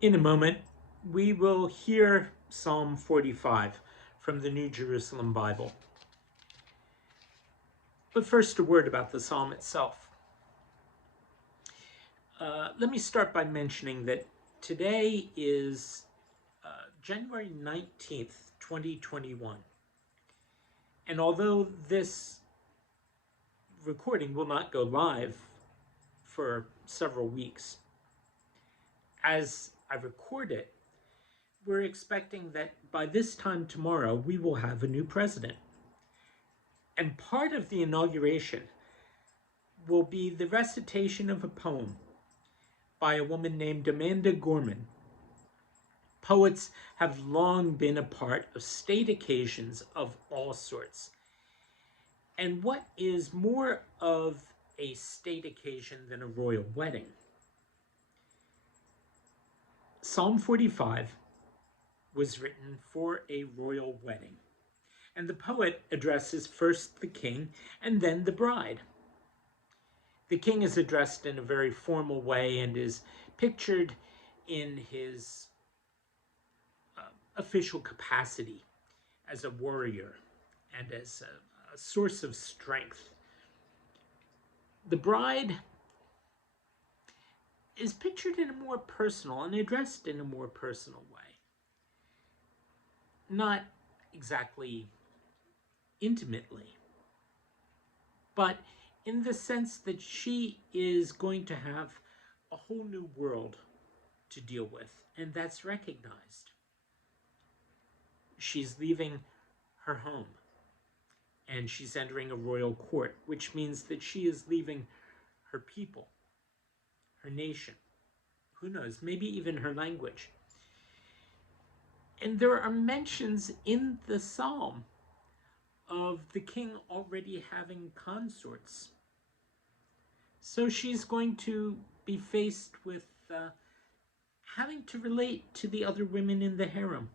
In a moment, we will hear Psalm 45 from the New Jerusalem Bible. But first, a word about the psalm itself. Let me start by mentioning that today is January 19th, 2021. And although this recording will not go live for several weeks, as I record it, we're expecting that by this time tomorrow, we will have a new president. And part of the inauguration will be the recitation of a poem by a woman named Amanda Gorman. Poets have long been a part of state occasions of all sorts. And what is more of a state occasion than a royal wedding? Psalm 45 was written for a royal wedding. And the poet addresses first the king and then the bride. The king is addressed in a very formal way and is pictured in his official capacity as a warrior and as a source of strength. The bride is pictured in a more personal and addressed in a more personal way. Not exactly intimately, but in the sense that she is going to have a whole new world to deal with, and that's recognized. She's leaving her home and she's entering a royal court, which means that she is leaving her people, her nation, who knows, maybe even her language. And there are mentions in the psalm of the king already having consorts. So she's going to be faced with having to relate to the other women in the harem.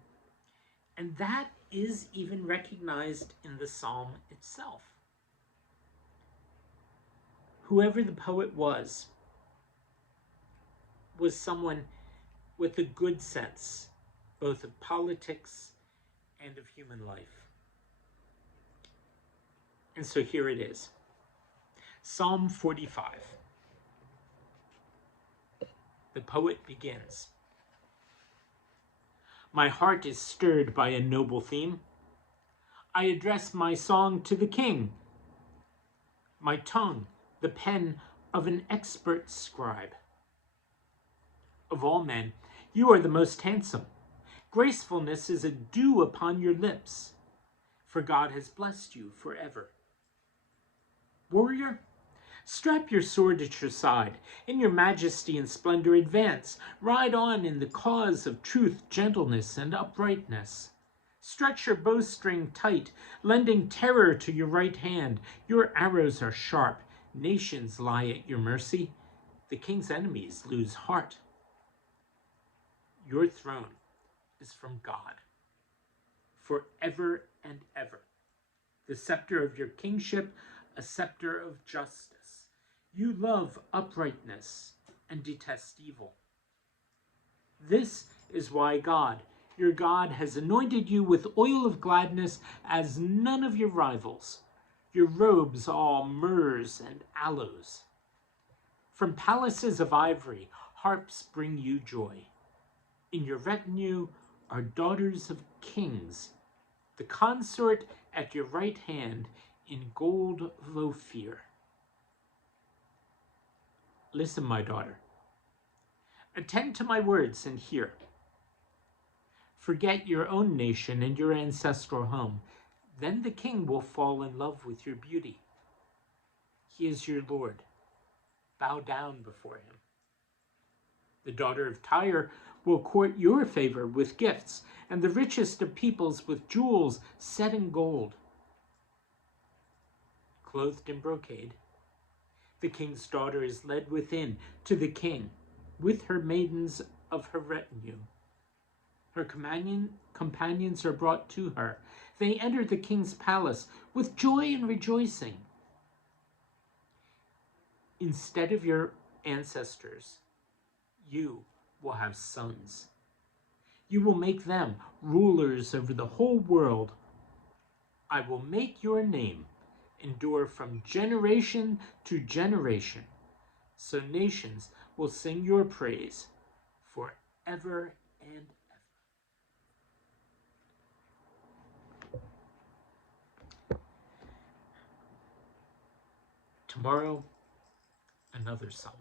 And that is even recognized in the psalm itself. Whoever the poet was someone with a good sense, both of politics and of human life. And so here it is. Psalm 45. The poet begins. My heart is stirred by a noble theme. I address my song to the king. My tongue, the pen of an expert scribe. Of all men, you are the most handsome. Gracefulness is a dew upon your lips, for God has blessed you forever. Warrior, strap your sword at your side. In your majesty and splendor advance. Ride on in the cause of truth, gentleness, and uprightness. Stretch your bowstring tight, lending terror to your right hand. Your arrows are sharp. Nations lie at your mercy. The king's enemies lose heart. Your throne is from God, forever and ever. The scepter of your kingship, a scepter of justice. You love uprightness and detest evil. This is why God, your God, has anointed you with oil of gladness as none of your rivals, your robes all myrrhs and aloes. From palaces of ivory, harps bring you joy. In your retinue are daughters of kings, the consort at your right hand in gold of Ophir. Listen, my daughter. Attend to my words and hear. Forget your own nation and your ancestral home. Then the king will fall in love with your beauty. He is your Lord. Bow down before him. The daughter of Tyre will court your favor with gifts, and the richest of peoples with jewels set in gold. Clothed in brocade, the king's daughter is led within to the king, with her maidens of her retinue. Her companions are brought to her. They enter the king's palace with joy and rejoicing. Instead of your ancestors, you will have sons. You will make them rulers over the whole world. I will make your name endure from generation to generation, so nations will sing your praise forever and ever. Tomorrow, another psalm.